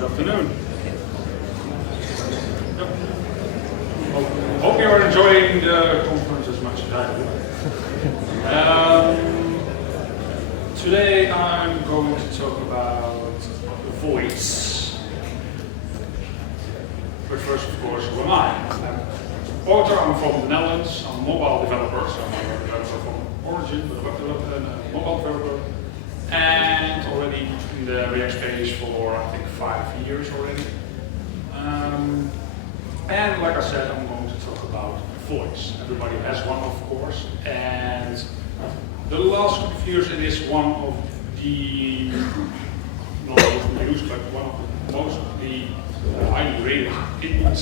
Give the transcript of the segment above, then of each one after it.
Good afternoon. Hope you are enjoying the conference as much as I do. Today I'm going to talk about voice. But first, of course, who am I? I'm Wouter, I'm from the Netherlands. I'm a mobile developer, so I'm a web developer from origin, but a web developer and a mobile developer. And already in the React space for I think 5 years already. And like I said, I'm going to talk about voice. Everybody has one, of course. And the last couple of years, it is one of the, not most used, but one of the mostly highly rated input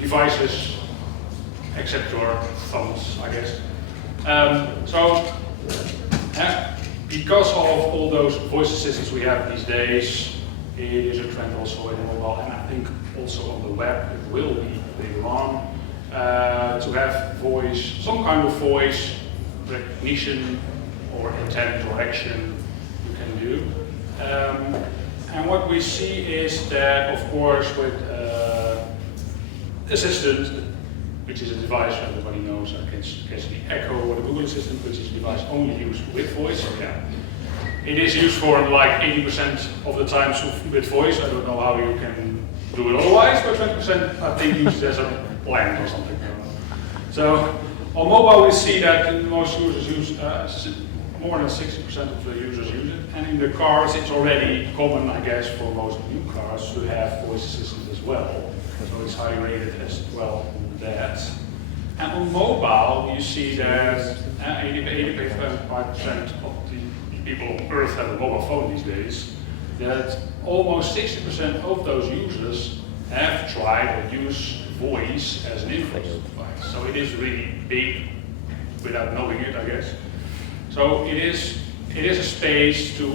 devices, except your thumbs, I guess. Because of all those voice assistants we have these days, it is a trend also in mobile, and I think also on the web it will be later on, to have voice, some kind of voice recognition or intent or action you can do. And what we see is that, of course, with Assistant, which is a device everybody knows, I guess the Echo or the Google Assistant, which is a device only used with voice. Yeah. It is used for like 80% of the times with voice. I don't know how you can do it otherwise, but 20% I think used as a blank or something. So on mobile we see that most users use, more than 60% of the users use it. And in the cars it's already common, I guess, for most new cars to have voice assistant as well. So it's highly rated as well on that. And on mobile you see that 85% of the people on Earth have a mobile phone these days, that almost 60% of those users have tried or use voice as an input device. So it is really big without knowing it, I guess. So it is a space to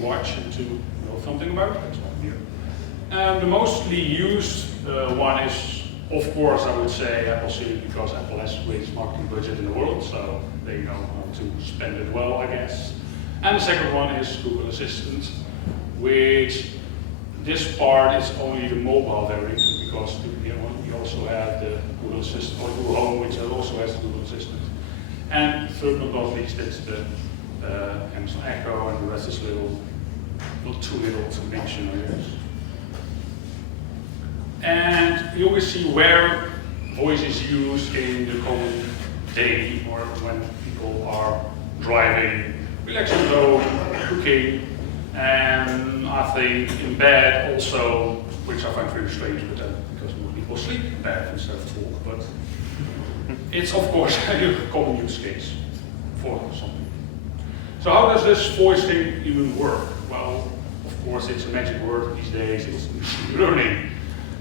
watch and to know something about. That's why I'm here. The mostly used one is, of course, I would say Apple Siri, because Apple has the greatest marketing budget in the world, so they know how to spend it well, I guess. And the second one is Google Assistant, which this part is only the mobile variant, because we also have the Google Assistant or Google Home, which also has the Google Assistant. And third but not least, it's the Amazon Echo, and the rest is not too little to mention, I guess. And you always see where voice is used in the common day, or when people are driving, relaxing at home, cooking, and I think in bed also, which I find very strange, but because more people sleep in bed instead of talk, but it's of course a common use case for something. So how does this voice thing even work? Well, of course it's a magic word these days, it's machine learning.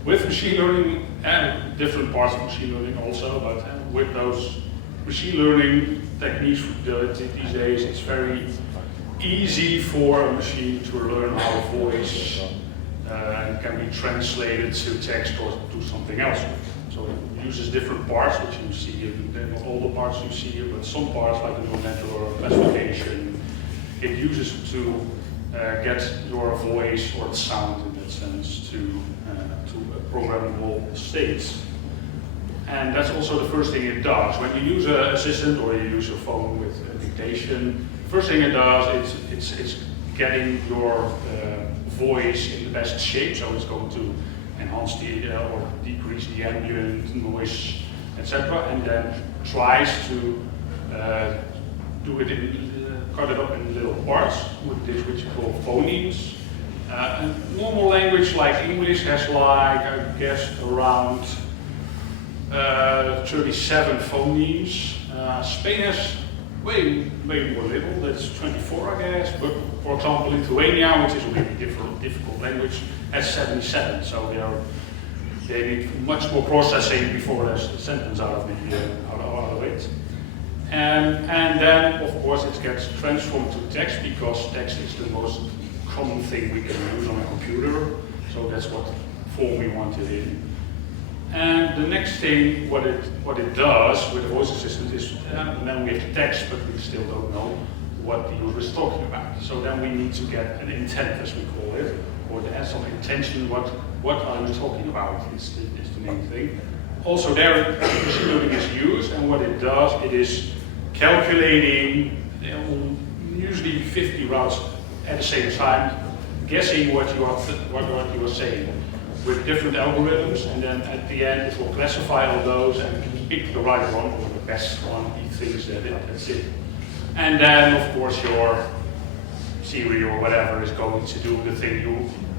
With machine learning, and different parts of machine learning also, but with those machine learning techniques these days, it's very easy for a machine to learn our voice and can be translated to text or to something else. So it uses different parts, which you see here, not all the parts you see here, but some parts like the neural network or classification, it uses to get your voice or the sound in that sense to programmable states. And that's also the first thing it does. When you use an assistant or you use your phone with dictation, first thing it does is it's getting your voice in the best shape, so it's going to enhance or decrease the ambient noise, etc., and then tries to do it cut it up in little parts with this, which you call phonemes. And normal language like English has like, I guess, around 37 phonemes. Spain has way more little, that's 24 I guess, but for example Lithuania, which is a really difficult language, has 77, so they need much more processing before there's a sentence out of it. And then of course it gets transformed to text, because text is the most common thing we can use on a computer, so that's what form we want it in. And the next thing, what it does with the voice assistant is, then we have the text, but we still don't know what the user is talking about. So then we need to get an intent, as we call it, or the some intention. What are you talking about? Is the main thing. Also, there machine learning is used, and what it does, it is calculating usually 50 routes at the same time, guessing what you are saying with different algorithms, and then at the end it will classify all those and pick the right one or the best one. He thinks that's it. And then, of course, your Siri or whatever is going to do the thing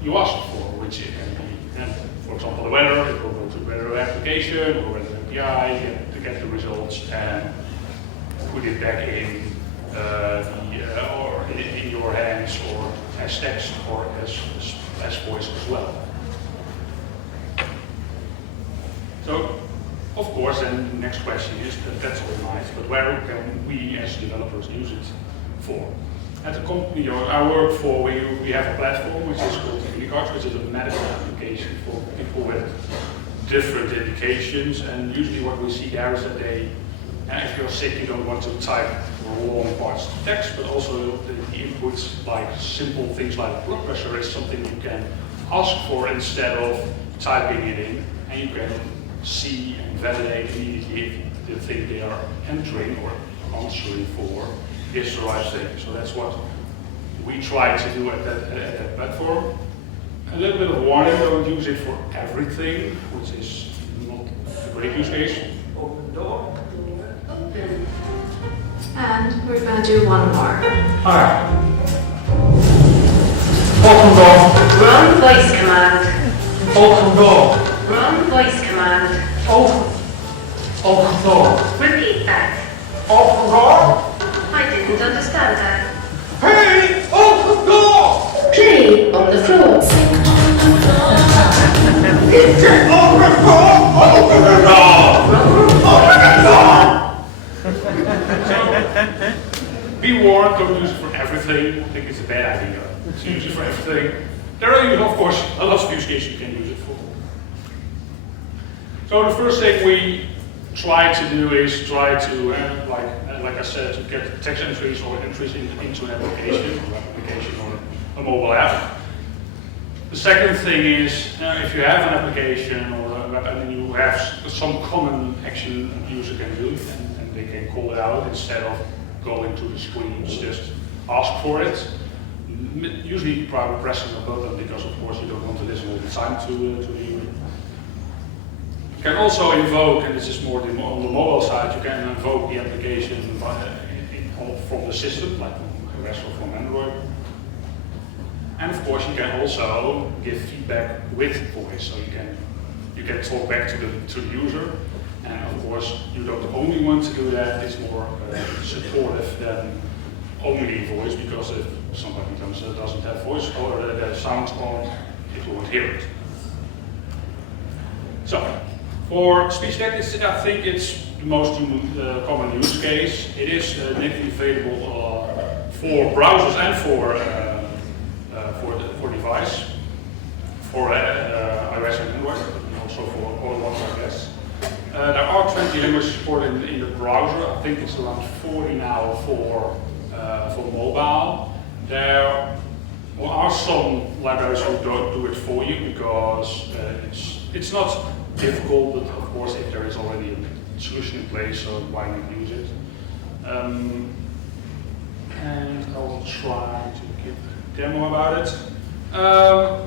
you asked for, which it can be, for example, the weather. It will go to the weather application or weather API to get the results and put it back in or in your hands or as text or as voice as well. So, of course, then the next question is that's all nice, but where can we as developers use it for? At the company I work for, we have a platform which is called Unicards, which is a medical application for people with different indications. And usually what we see there is that if you're sick, you don't want to type long parts of text, but also the inputs like simple things like blood pressure is something you can ask for instead of typing it in, and you can see and validate immediately if the thing they are entering or answering for is the right thing. So that's what we try to do at that platform. A little bit of warning, don't use it for everything, which is not a great use case. Open the door. And we're going to do one more. Alright. Open door. Run voice command. Open door. Run voice command. Open door. Repeat that. Open door. I didn't understand that. Hey! Open door! Play on the floor. Open the door! Open the door! Open the door! Be warned, don't use it for everything. I think it's a bad idea to use it for everything. There are, of course, a lot of use cases you can use it for. So the first thing we try to do is try to, like I said, to get text entries or entries into an application or a mobile app. The second thing is, if you have an application or and you have some common action a user can do, and they can call it out instead of going to the screens, just ask for it. Usually probably pressing a button because, of course, you don't want to listen all the time to the user. You can also invoke, and this is more on the mobile side, you can invoke the application from the system, like from REST or from Android. And of course, you can also give feedback with voice, so you can talk back to the user. And of course, you don't only want to do that; it's more supportive than only voice, because if somebody comes that doesn't have voice or the sound on, it won't hear it. So, for speech text, I think it's the most common use case. It is natively available for browsers and for device, for iOS and Android, and also for all ones, I guess. There are 20 languages supported in the browser. I think it's around 40 now for mobile. There are some libraries who don't do it for you because it's not difficult, but of course if there is already a solution in place, so why not use it? And I will try to give a demo about it.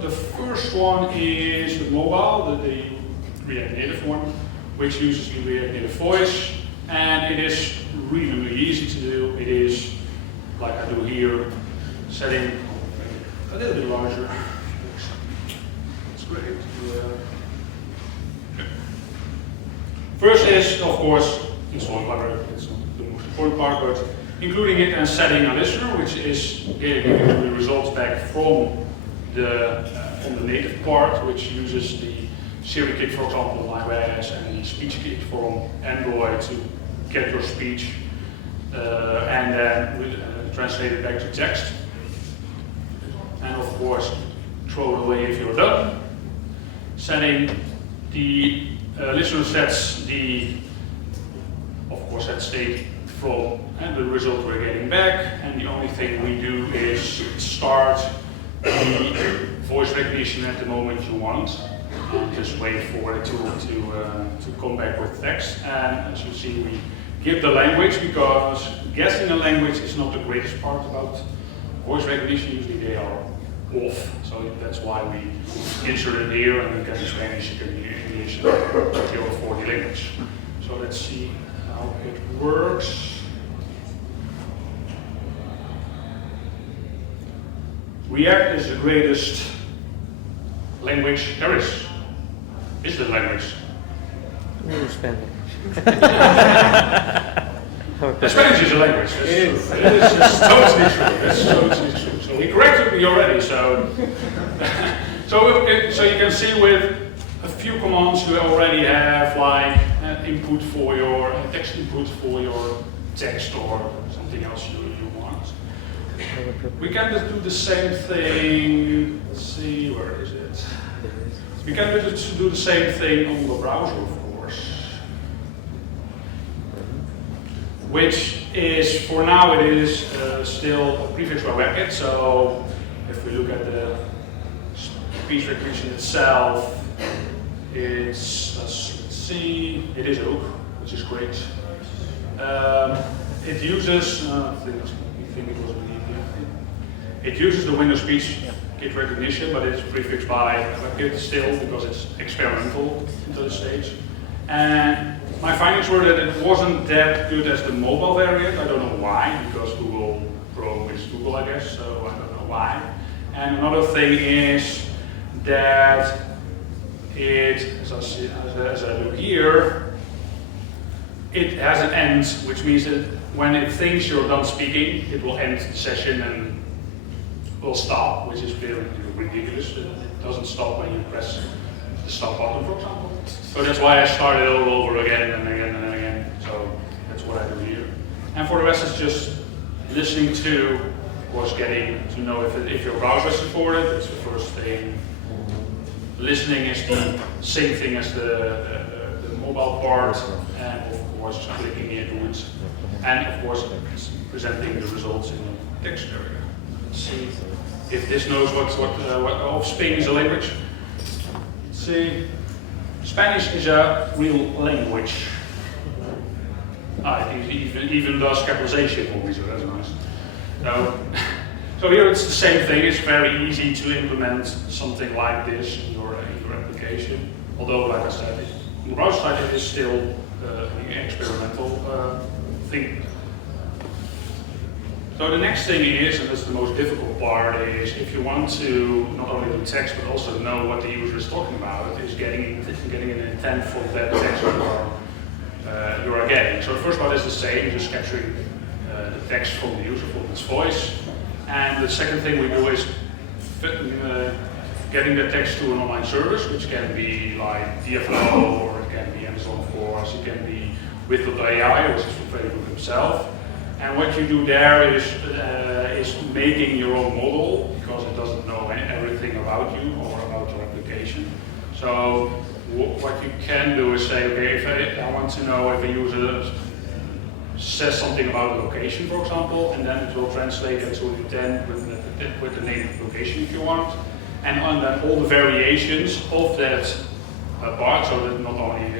The first one is the mobile, the React Native one, which uses the React Native voice, and it is really easy to do. It is like I do here, setting a little bit larger. It's great. First is, of course, installing library. It's not the most important part, but including it and setting a listener, which is giving the results back from the native part, which uses the Siri kit, for example, on iOS, and the speech kit from Android to get your speech and then translate it back to text. And of course, throw it away if you're done. Setting the listener sets the, of course, that state from the result we're getting back, and the only thing we do is start the voice recognition at the moment you want. And just wait for it to come back with text. And as you see, we give the language because guessing a language is not the greatest part about voice recognition. Usually they are off, so that's why we insert it here, and you can in Spanish, you can in English, for the language. So let's see how it works. React is the greatest language there is. Is the language. Maybe Spanish. The Spanish is a language. It is. It's totally true. It's totally true. So he corrected me already. So, so you can see with a few commands you already have like input for your text input for your text or something else you want. We can just do the same thing. Let's see, where is it? We can just do the same thing on the browser, of course. Which is, for now, it is still a prefix by WebKit. So if we look at the speech recognition itself, it's, let's see, it is Oak, which is great. It uses, I think it was it uses the Windows Speech Kit recognition, but it's prefixed by WebKit still because it's experimental until this stage. And my findings were that it wasn't that good as the mobile variant. I don't know why, because Google Chrome is Google, I guess, so I don't know why. And another thing is that it, as I look here, it has an end, which means that when it thinks you're done speaking, it will end the session and will stop, which is very ridiculous. It doesn't stop when you press the stop button, for example. So that's why I started all over again and again and again. So that's what I do here. And for the rest, it's just listening to, of course, getting to know if your browser is supported. That's the first thing. Listening is the same thing as the mobile part, and of course clicking into it, and of course presenting the results in the text area. Let's see if this knows what Spain is a language. Let's see. Spanish is a real language. It even does capitalization for me, so that's nice. So here it's the same thing. It's very easy to implement something like this in your application. Although, like I said, on the browser side it is still an experimental thing. So the next thing is, and that's the most difficult part, is if you want to not only do text but also know what the user is talking about, is getting an intent for that text you are getting. So the first part is the same, just capturing the text from the user, from its voice. And the second thing we do is getting the text to an online service, which can be like DFLO, or it can be Amazon, of course, it can be with AI, which is from Facebook himself. And what you do there is making your own model, because it doesn't know everything about you or about your application. So what you can do is say, okay, if I want to know if a user says something about a location, for example, and then it will translate it to intent with the native location if you want, and then all the variations of that part, so that not only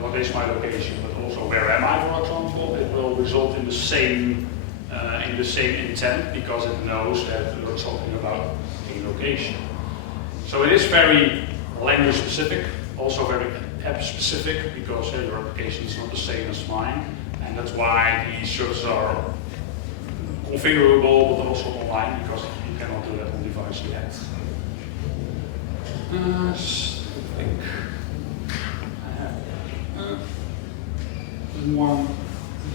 what is my location, but also where am I, for example, it will result in the same intent, because it knows that we're talking about a location. So it is very language specific, also very app specific, because your application is not the same as mine. And that's why these services are configurable, but also online, because you cannot do that on device yet. I think I have one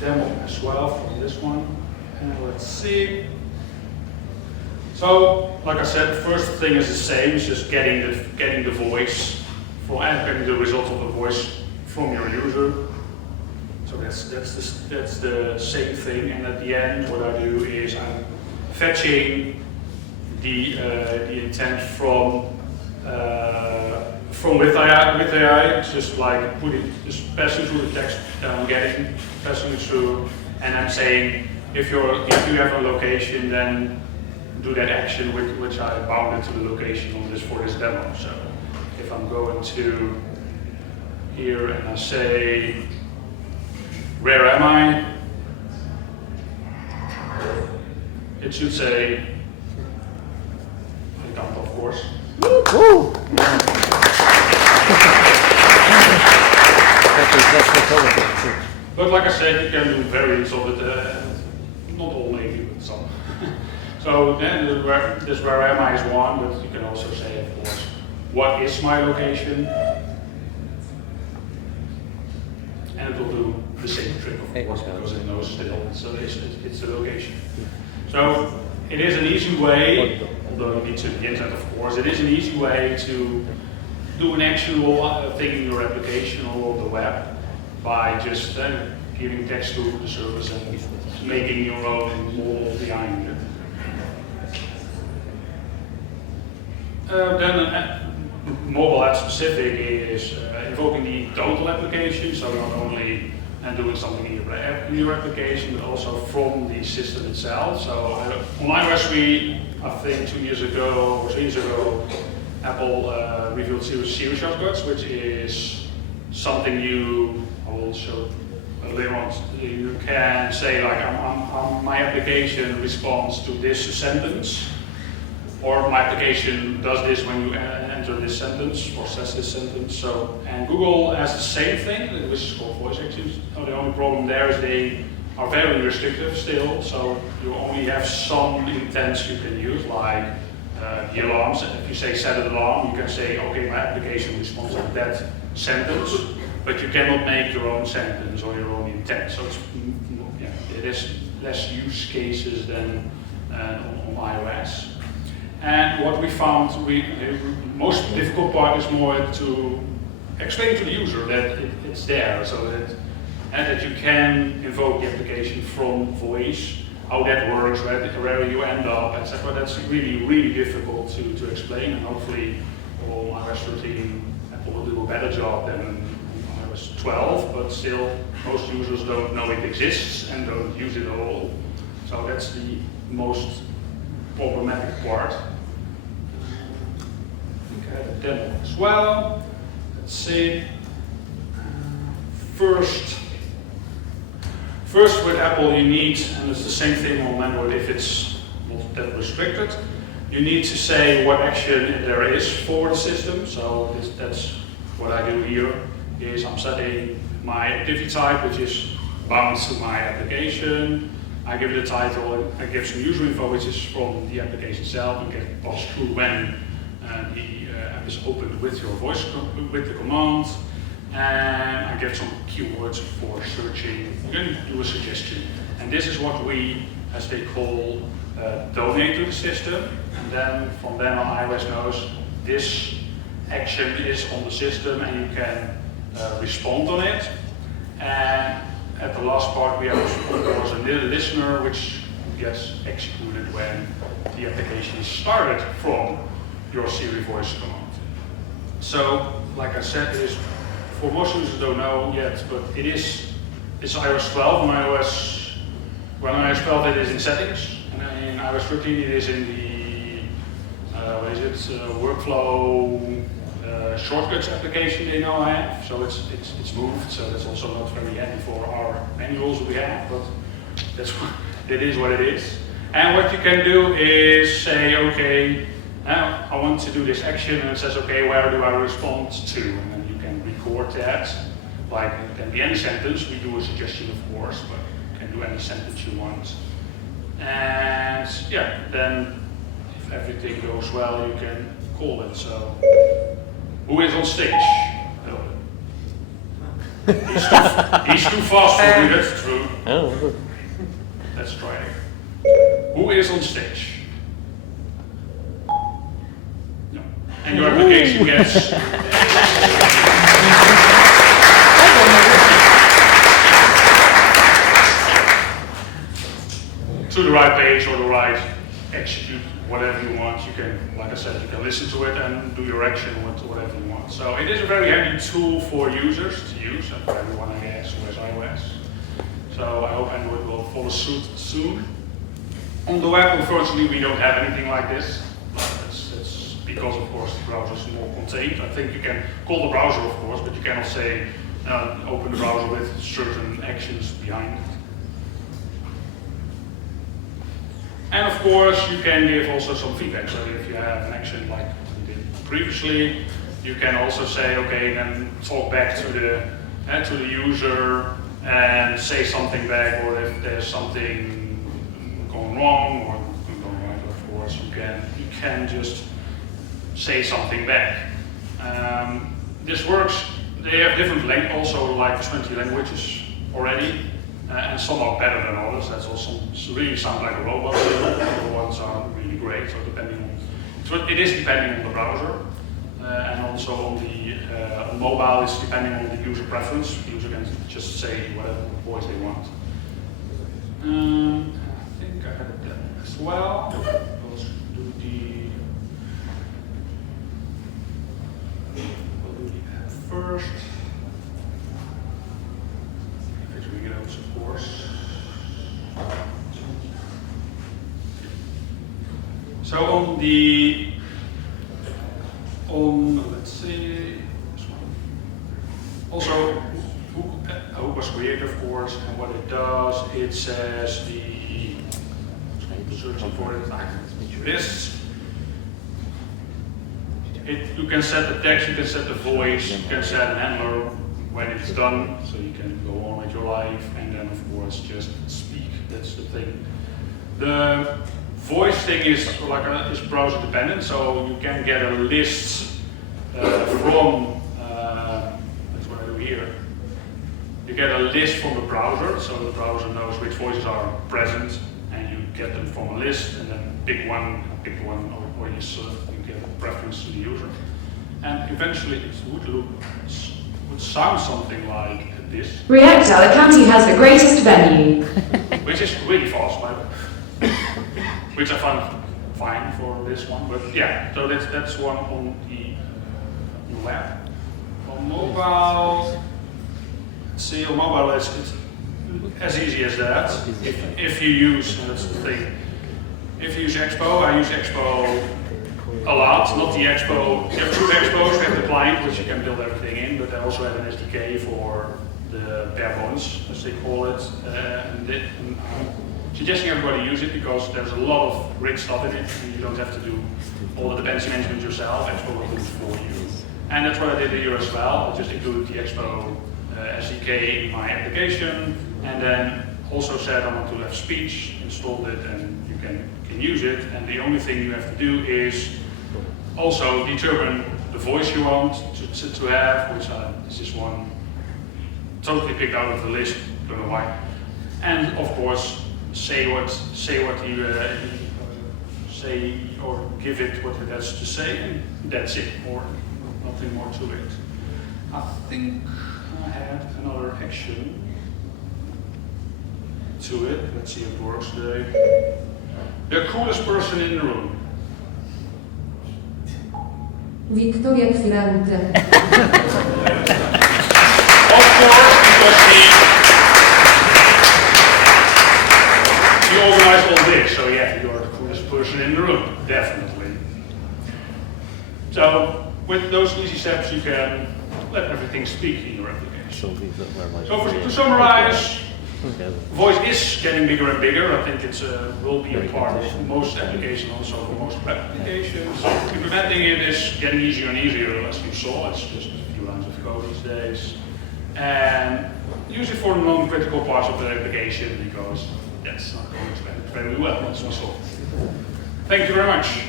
demo as well from this one. And let's see. So, like I said, the first thing is the same. It's just getting the voice and getting the result of the voice from your user. So that's the same thing, and at the end what I do is I'm fetching the intent from with AI, just like just passing through the text that I'm getting, passing it through, and I'm saying if you have a location, then do that action which I bounded to the location on this for this demo. So if I'm going to here and I say, where am I? It should say, I can't, of course. Woo! That's the color. But like I said, you can do variants of it, not all maybe, but some. So then this where am I is one, but you can also say, of course, what is my location? And it will do the same trick, of course, because it knows still, so it's the location. So it is an easy way, although you need to the internet, of course, it is an easy way to do an actual thing in your application or on the web by just giving text to the service and making your own model behind it. Then mobile app specific is invoking the total application, so not only doing something in your application, but also from the system itself. So on iOS I think 2 years ago or 3 years ago, Apple revealed Siri shortcuts, which is something I will show later on. You can say like, my application responds to this sentence, or my application does this when you enter this sentence or says this sentence. So, and Google has the same thing, which is called voice actions. So the only problem there is they are very restrictive still. So you only have some intents you can use, like the alarms. If you say set an alarm, you can say, okay, my application responds to that sentence, but you cannot make your own sentence or your own intent. So it's, it is less use cases than on iOS. And what we found, the most difficult part is more to explain to the user that it's there, so that you can invoke the application from voice, how that works, where you end up, etc. That's really, really difficult to explain, and hopefully on iOS 13 Apple will do a better job than on iOS 12, but still most users don't know it exists and don't use it at all. So that's the most problematic part. Okay, the demo as well. Let's see. First with Apple you need, and it's the same thing on Android if it's not that restricted, you need to say what action there is for the system. So that's what I do here, is I'm setting my activity type, which is bound to my application. I give it a title, and I give some user info, which is from the application itself, and get passed through when the app is opened with your voice, with the command. And I get some keywords for searching. We're going to do a suggestion. And this is what we, as they call, donate to the system. And then from then on, iOS knows this action is on the system and you can respond on it. And at the last part, we have of course a little listener which gets executed when the application is started from your Siri voice command. So, like I said, it is, for most users don't know yet, but it's iOS 12. On iOS 12 it is in settings, and in iOS 13 it is in the workflow shortcuts application they now have. So it's moved. So that's also not very handy for our manuals we have, but that's what it is. What it is. And what you can do is say, okay, now I want to do this action, and it says, okay, where do I respond to? And then you can record that. Like it can be any sentence. We do a suggestion, of course, but you can do any sentence you want. And yeah, then if everything goes well, you can call it. So, who is on stage? He's too fast for me, that's true. Oh. Let's try it. Who is on stage? No. And your application gets... to the right page or the right execute, whatever you want. You can, like I said, you can listen to it and do your action with whatever you want. So it is a very handy tool for users to use, and for everyone, I guess, who has iOS. So I hope Android will follow suit soon. On the web, unfortunately, we don't have anything like this. That's because, of course, the browser is more contained. I think you can call the browser, of course, but you cannot say open the browser with certain actions behind it. And of course, you can give also some feedback. So if you have an action like we did previously, you can also say, okay, then talk back to the user and say something back, or if there's something going wrong or going right, of course, you can just say something back. This works. They have different also like 20 languages already. And some are better than others. That's also really sound like a robot. Other ones are really great. So it is depending on the browser, and also on mobile. It's depending on the user preference. The user can just say whatever voice they want. I think I had that as well. Let's do the app first. Of course. So let's see, also who was created, of course, and what it does, it says searching for this. You can set the text, you can set the voice, you can set an handler when it's done, so you can go on with your life, and then of course just speak. That's the thing. The voice thing is is browser dependent, so you can get a list from. That's what I do here. You get a list from the browser, so the browser knows which voices are present, and you get them from a list, and then pick one, or you get a preference to the user, and eventually it would sound something like this. Reactor, the county has the greatest venue. Which is really fast, by the way. Which I found fine for this one, but yeah, so that's one on the web. On mobile, see, on mobile it's as easy as that. If you use, and that's the thing, if you use Expo, I use Expo a lot, not the Expo. You have two Expos, you have the client, which you can build everything in, but I also have an SDK for the bare bones, as they call it. And I'm suggesting everybody use it because there's a lot of rich stuff in it, and you don't have to do all the dependency management yourself. Expo will do it for you. And that's what I did here as well. I just included the Expo SDK in my application, and then also said I want to have speech, installed it, and you can use it. And the only thing you have to do is also determine the voice you want to have, which this is one totally picked out of the list, don't know why. And of course, say what you say, or give it what it has to say, and that's it, or nothing more to it. I think I had another action to it. Let's see if it works today. The coolest person in the room. Wiktoria Kwirante. Of course, because he organized all this, so yeah, you're the coolest person in the room, definitely. So, with those easy steps, you can let everything speak in your application. So, to summarize, voice is getting bigger and bigger. I think it will be a part of most applications, also for most web applications. Implementing it is getting easier and easier, as you saw. It's just a few lines of code these days. And use it for non-critical parts of the application because that's not going to spend very well. That's also. Thank you very much.